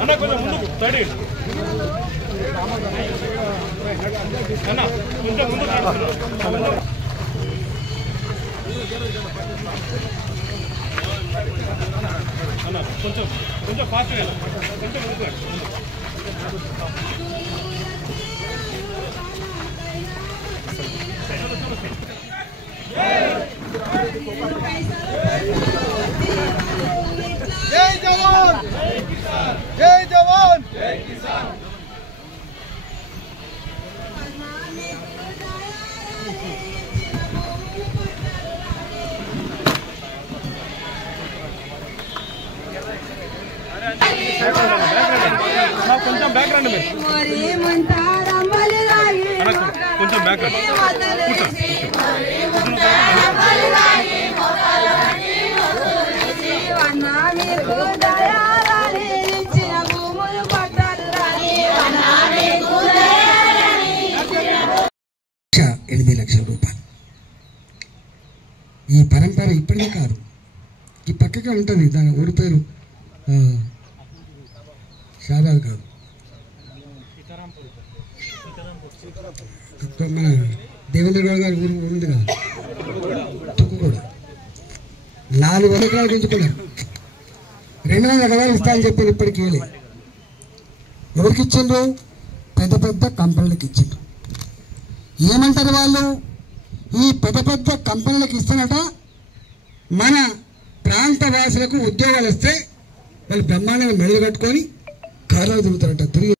అన్న కొంచెం ముందుకు సైడ్ అన్న కొంచెం ముందు అన్న కొంచెం కొంచెం ఫాస్ట్గా కొంచెం ముందుకు జై జవాన్ జై జవాన్ జై కిసాన్ కొంచెం బ్యాక్గ్రౌండ్ కొంచెం బ్యాక్గ్రౌండ్ ₹8,00,000 ఈ పరంపర ఇప్పటికే కాదు, ఈ పక్కకే ఉంటుంది. దాని ఊరి పేరు షాబాద్ కాదు, మన దేవేంద్ర గౌడ్ గారి ఊరు ఉంది కదా, తుక్కు కూడా 4 ఎకరాలు పెంచుకున్నారు. 200 ఎకరాలు ఇస్తా అని చెప్పారు, ఇప్పటికీ ఎవరికి ఇచ్చిండ్రు? పెద్ద పెద్ద కంపెనీలకు ఇచ్చిండ్రు. ఏమంటారు వాళ్ళు? ఈ పెద్ద పెద్ద కంపెనీలకు ఇస్తానట మన ప్రాంత వాసులకు ఉద్యోగాలు వస్తే వాళ్ళు బ్రహ్మాండంగా మెడలు కట్టుకొని కార్లు తిరుగుతారట. తిరిగి